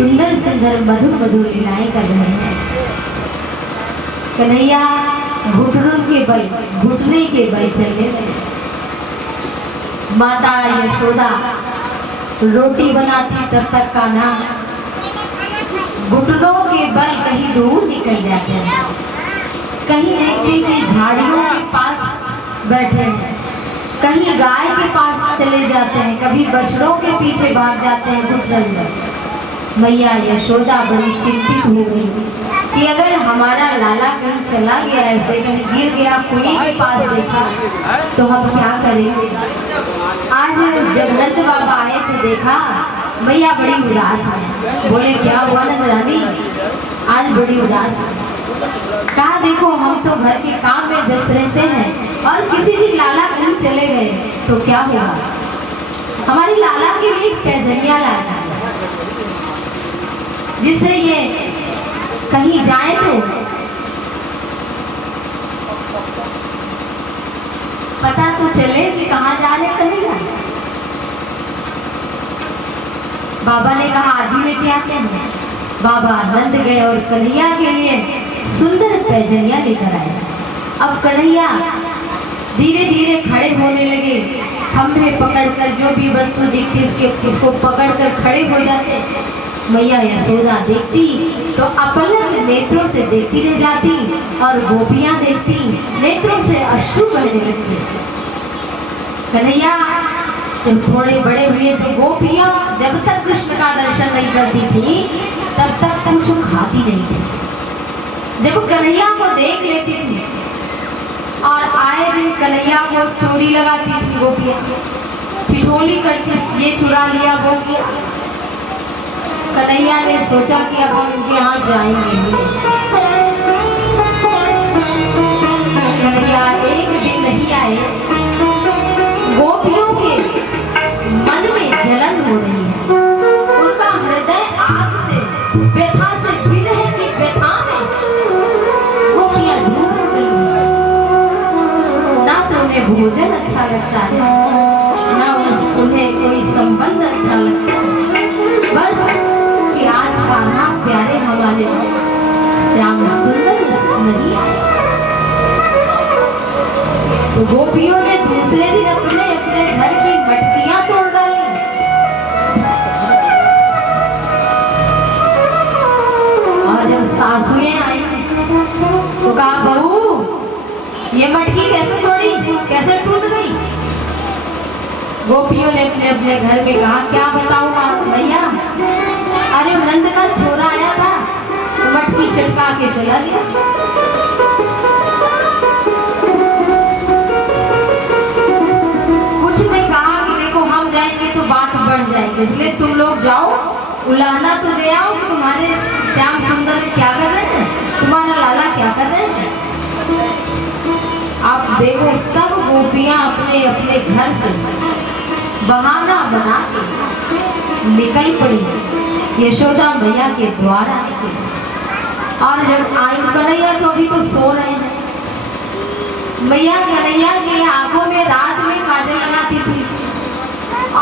सुंदर सुंदर मधुर मधुर लीलाएं कर रहे हैं। कन्हैया घुटने के बल चले। माता यशोदा रोटी बनाती तब तक का ना घुटनों के बल कहीं दूर निकल जाते हैं, कहीं मिट्टी की झाड़ियों के पास बैठे हैं, कहीं गाय के पास चले जाते हैं, कभी बछड़ों के पीछे भाग जाते हैं घुटन में। मैया यशोदा बड़ी चिंतित हो गई कि अगर हमारा लाला कहीं चला गया, ऐसे कहीं गिर गया, कोई के पास देखा तो हम क्या करेंगे। आज जब नंद बाबा आए तो देखा मैया बड़ी उदास है। बोले क्या हुआ नंद रानी, आज बड़ी उदास है। कहा देखो हम तो घर के काम में व्यस्त रहते हैं और किसी दिन लाला कहीं चले गए तो क्या हुआ। हमारी लाला के लिए पैजनिया लाया जिससे ये कहीं जाए तो पता तो चले कि कहाँ जा रहे कन्हैया। बाबा ने कहा आज ही लेके आते हैं। बाबा नंद गए और कन्हैया के लिए सुंदर पैजनिया लेकर आए। अब कन्हैया धीरे धीरे खड़े होने लगे, खंभे पकड़कर जो भी वस्तु दिखती उसको पकड़कर खड़े हो जाते। मैया यशोदा देखती तो अपलक नेत्रों से देखती रह जाती और गोपियां देखती नेत्रों से अश्रु बहने लगते। कन्हैया जब थोड़े बड़े हुए तो गोपियां जब तक कृष्ण का दर्शन नहीं करती थी तब तक कुछ खाती नहीं थी। जब कन्हैया को देख लेती थी और आए दिन कन्हैया को चोरी लगाती थी गोपियां, ठिठोली करती, ये चुरा लिया वो किया। कन्हैया ने सोचा कि अब हम उनके यहाँ जाएंगे। कन्हैया एक दिन नहीं आए। गोपियों के मन में जलन हो रही है, उनका हृदय आग से व्यथा से विरह की व्यथा में गोपियां डूब गई। ना तो उन्हें भोजन अच्छा लगता है, ना उन्हें कोई संबंध अच्छा लगता है। बस आज कान्हा प्यारे हमारे श्याम सुंदर नहीं आए। तो गोपियों ने दूसरे दिन अपने अपने घर की मटकियां तोड़ डाली। और जब सासुएं आई तो कहा बहू ये मटकी कैसे तोड़ी, कैसे टूट गई। गोपियों ने अपने अपने घर में कहा क्या बताऊंगा भैया, अरे नंद का छोरा आया था तो मटकी चटका के चला गया। कुछ ने कहा कि देखो हम जाएंगे तो बात बढ़ जाएगी, इसलिए तुम लोग जाओ उलाहना तो दे आओ कि तुम्हारे श्याम सुंदर क्या कर रहे हैं, तुम्हारा लाला क्या कर रहे हैं। आप देखो सब गोपियां अपने अपने घर से बहाना बना के निकल पड़ी यशोदा मैया के द्वार आने के। और जब आई कन्हैया तो अभी तो सो रहे हैं। मैया कन्हैया की आंखों में रात में काजल लगाती थी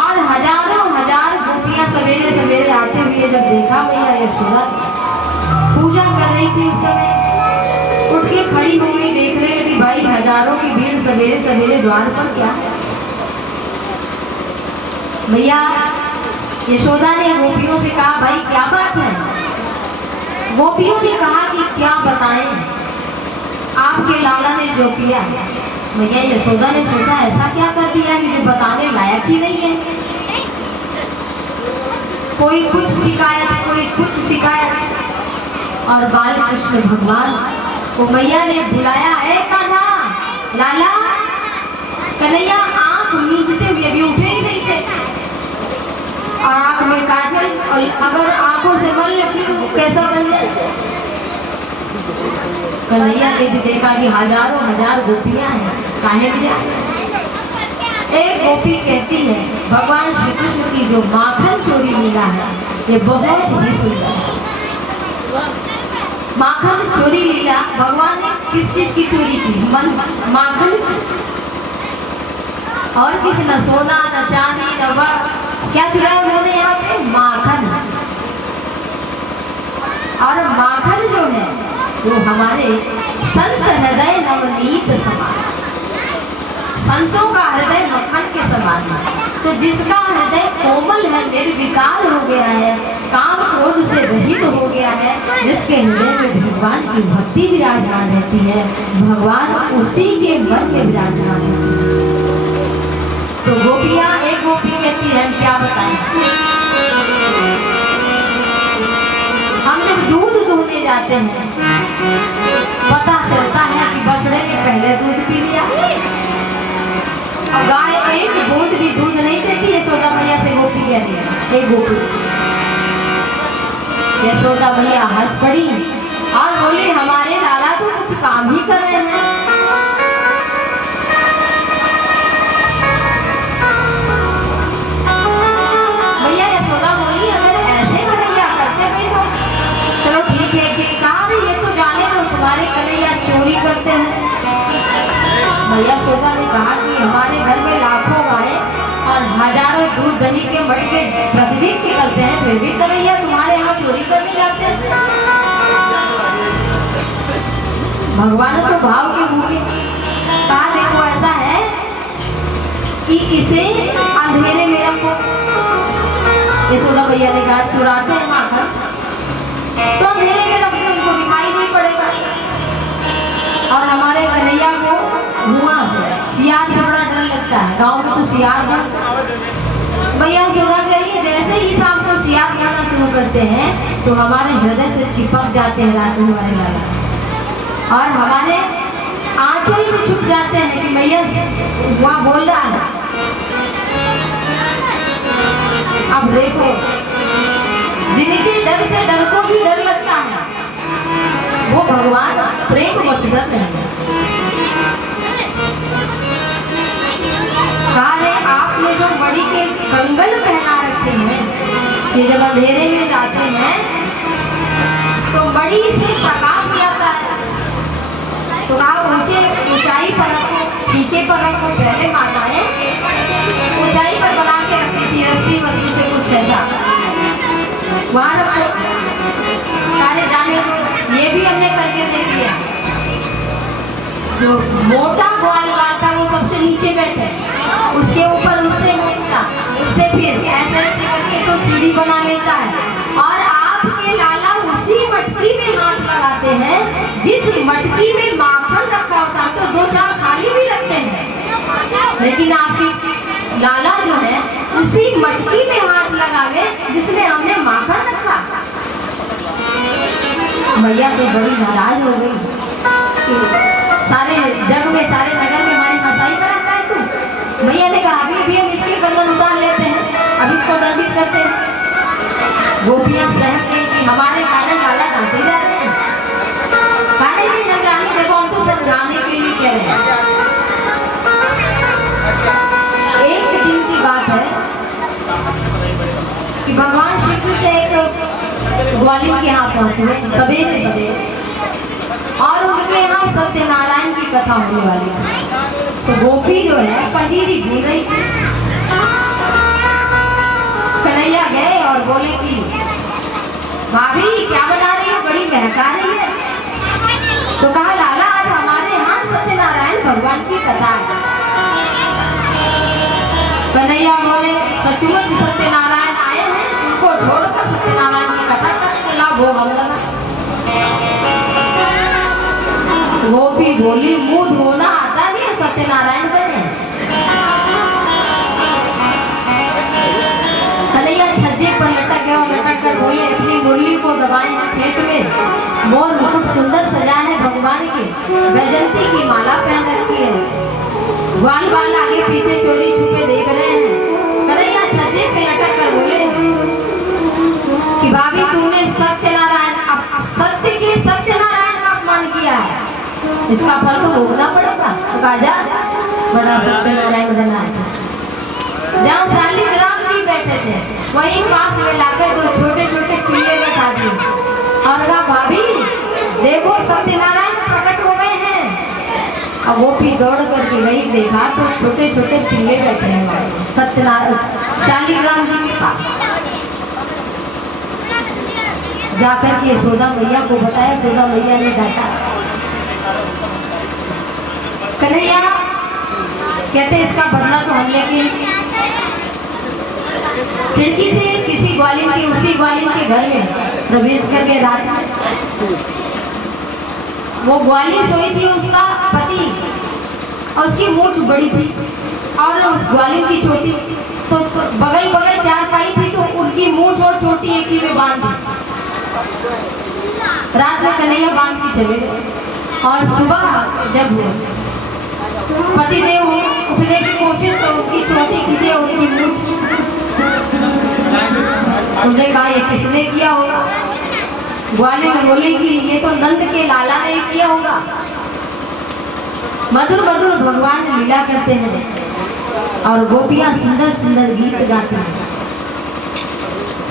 और हजारों हजार गोपियां सवेरे सवेरे आते हुए जब देखा मैया यशोदा पूजा कर रही थी उस समय उठ के खड़ी हो गई। देख रहे कि भाई हजारों की भीड़ सवेरे सवेरे द्वार पर क्या है। मैया यशोदा ने गोपियों से कहा भाई क्या बात है। गोपियों ने कहा कि क्या बताएं आपके लाला ने जो किया। मैया यशोदा ने सोचा ऐसा क्या कर दिया कि जो बताने लायक ही नहीं है। कोई कुछ शिकायत कोई कुछ शिकायत। और बाल कृष्ण भगवान को मैया ने बुलाया, ए कान्हा लाला। कन्हैया आंख मीचते हुए भी उठे ही नहीं थे और आंख में काजल, और अगर आंखों से मल फिर कैसा बन जाए। कन्हैया ने भी देखा कि हजारों हजार गोपियां हैं, काहे भी जाए। एक गोपी कहती है भगवान श्री कृष्ण की जो माखन चोरी लीला है ये बहुत ही सुंदर है। माखन चोरी लीला भगवान ने किस चीज की चोरी की, माखन। और किसी न सोना न चांदी न वह क्या चुराया उन्होंने यहाँ पे, माखन। वो हमारे संत हृदय नवनीत समान, संतों का हृदय मक्खन के समान है। तो जिसका हृदय कोमल है, निर्विकार हो गया है, काम क्रोध से रहित हो गया है, जिसके हृदय में भगवान की भक्ति विराजमान रहती है, भगवान उसी के मन में विराजमान है। तो गोपियां, एक गोपी कहती है क्या बताएं, हम जब दूध दूहने जाते हैं पता चलता है कि बछड़े ने पहले दूध पी लिया, और गाय एक बूंद भी दूध नहीं देती। यशोदा मैया से गोपी कहती है, एक गोपी। यशोदा मैया हंस पड़ी और बोली हमारे लाला तो कुछ काम ही कर रहे हैं। भैया यशोदा बोली अगर ऐसे कन्हैया करते भाई तो चलो ठीक है, कि कहा ये तो जाने दो तुम्हारे कन्हैया चोरी करते हैं। भैया यशोदा ने कहा कि हमारे घर में लाखों गाय और हजारों दूध दही के मटके प्रतिदिन निकलते हैं, फिर भी कन्हैया तुम्हारे यहाँ चोरी करने जाते हैं। भगवान तो भाव के भूखे, कहा देखो ऐसा है कि इसे अंधेरे में रखो। यशोदा भैया ने कहा चुराते हैं माखन तो अंधेरे में रखो, उनको दिखाई नहीं पड़ेगा। और हमारे कन्हैया को धुआं से, सियार से बड़ा डर लगता है, गाँव में तो सियार भैया यशोदा करिए जैसे ही शाम को सियार खाना शुरू करते हैं तो हमारे हृदय से चिपक जाते हैं रात वाले लाला, और हमारे आंचल में छुप जाते हैं कि भैया वहाँ बोल रहा है। अब देखो जिनके डर से डर को भी डर लगता है वो भगवान प्रेम वशुधर नहीं। कहा है आपने जो मणि के कंगन पहना रखे हैं, ये जब अंधेरे में जाते हैं तो मणि से प्रकाश जाता है, तो कहा ऊंचे ऊंचाई पर रखो, टीके पर रखो। पहले माताएं ऊंचाई पर बना के रखती थी, रस्सी वस्सी से कुछ ऐसा वहां रखो। सारे जाने ये भी हमने करके देख लिया, जो मोटा ग्वाल था वो सबसे नीचे बैठे, उसके ऊपर उससे मोटा, उससे फिर ऐसे ऐसे करके तो सीढ़ी बना लेता है। और आपके लाला उसी मटकी में हाथ लगाते हैं जिस मटकी में माखन रखा होता है, तो दो चार थाली भी रखते हैं, लेकिन आपकी लाला जो है उसी मटकी में हाथ लगावे जिसमें हमने माखन रखा। भैया तो बड़ी नाराज हो गई, सारे जग में, सारे नगर में हमारी हंसाई कराता है तू। भैया ने कहा अभी हम इसके कंगन उतार लेते हैं, अब इसको दंडित करते हैं। गोपियां सहम गई कि हमारे कारण लाला डांटे जा रहे हैं। खाने की नगरानी देखो, हम तो समझाने के लिए कह रहे हैं। एक दिन की बात है कि भगवान श्री कृष्ण एक ग्वालियर के यहाँ पहुंचे सवेरे सवेरे, और उनके यहाँ सत्यनारायण की कथा होने वाली है। तो गोपी जो है पंजीरी भूल रही थी। कन्हैया गए और बोले कि भाभी क्या बना रही है, बड़ी महका रही है। तो कहा लाला आज हमारे यहाँ सत्यनारायण भगवान की कथा है। कन्हैया बोले सचमुच सत्यनारायण आए हैं, उनको छोड़कर सत्यनारायण की कथा करके ला वो हम लगा। गोपी बोली मुंह धोना आता नहीं सत्यनारायण बने। कन्हैया छज्जे पर लटक गए और लटक कर बोले अपनी मुरली को दबाए हैं पेट में, मोर मुकुट सुंदर सजाए है भगवान के, वैजंती की माला पहन रखी है, ग्वाल बाल आगे पीछे चोरी छुपे देख रहे हैं। कन्हैया छज्जे पे लटक कर बोले कि भाभी तुमने सत्यनारायण, सत्य के सत्यनारायण का अपमान किया है, इसका फल तो भोगना पड़ेगा। तो कहा जा बड़ा सत्यनारायण बना है। जहाँ शालिग्राम जी बैठे थे वहीं पास में लाकर दो छोटे छोटे पिल्ले बैठा दिए और कहा भाभी देखो सत्यनारायण प्रकट हो गए हैं। अब वो भी दौड़ करके वही देखा तो छोटे छोटे पिल्ले बैठे हैं सत्यनारायण शालिग्राम जी के पास। जाकर के यशोदा मैया को बताया। यशोदा मैया ने डांटा। कन्हैया कहते इसका बदला तो हम लेंगे। खिड़की से किसी ग्वालिन के, उसी ग्वालिन के घर में प्रवेश करके रात, वो ग्वालिन सोई थी, उसका पति, और उसकी मूंछ बड़ी थी और उस ग्वालिन की छोटी, तो बगल बगल चार पाई थी, तो उनकी मूंछ और छोटी एक ही में बांध दी। रात में कन्हैया बांध के चले गए और सुबह जब पतिदेव उठने की कोशिश तो उनकी छोटी खींचे, उनकी मूंछ। उन्होंने कहा ये किसने किया होगा? ग्वालिन बोली कि ये तो नंद के लाला ने किया होगा। मधुर मधुर भगवान लीला करते हैं और गोपियां सुंदर सुंदर गीत गाती हैं।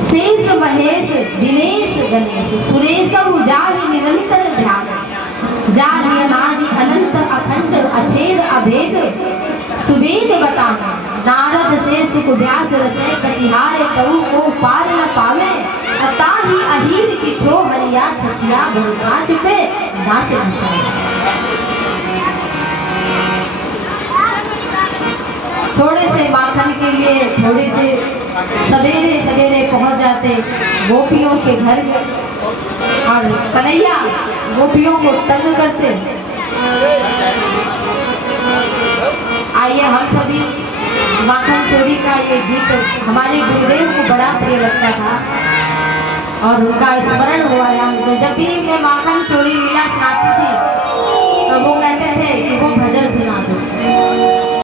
शेष महेश दिनेश गणेश सुरेश जाहि निरंतर ध्यान, जाहि अनादि अनंत अखंड अछेद अभेद सुवेद बताना। नारद से सुख व्यास रचे कचिहारे तऊ को पार न पावे, ताहि अहीर की छो हरिया छछिया बहु नाच पे नाच नचाए। थोड़े से माखन के लिए थोड़े से सवेरे सवेरे पहुंच जाते गोपियों के घर और कन्हैया गोपियों को तंग करते। आइए हम सभी माखन चोरी का ये गीत हमारे गुरुदेव को बड़ा प्रिय लगता था और उनका स्मरण हुआ है। जब भी मैं माखन चोरी लीला सुनाती थी तो वो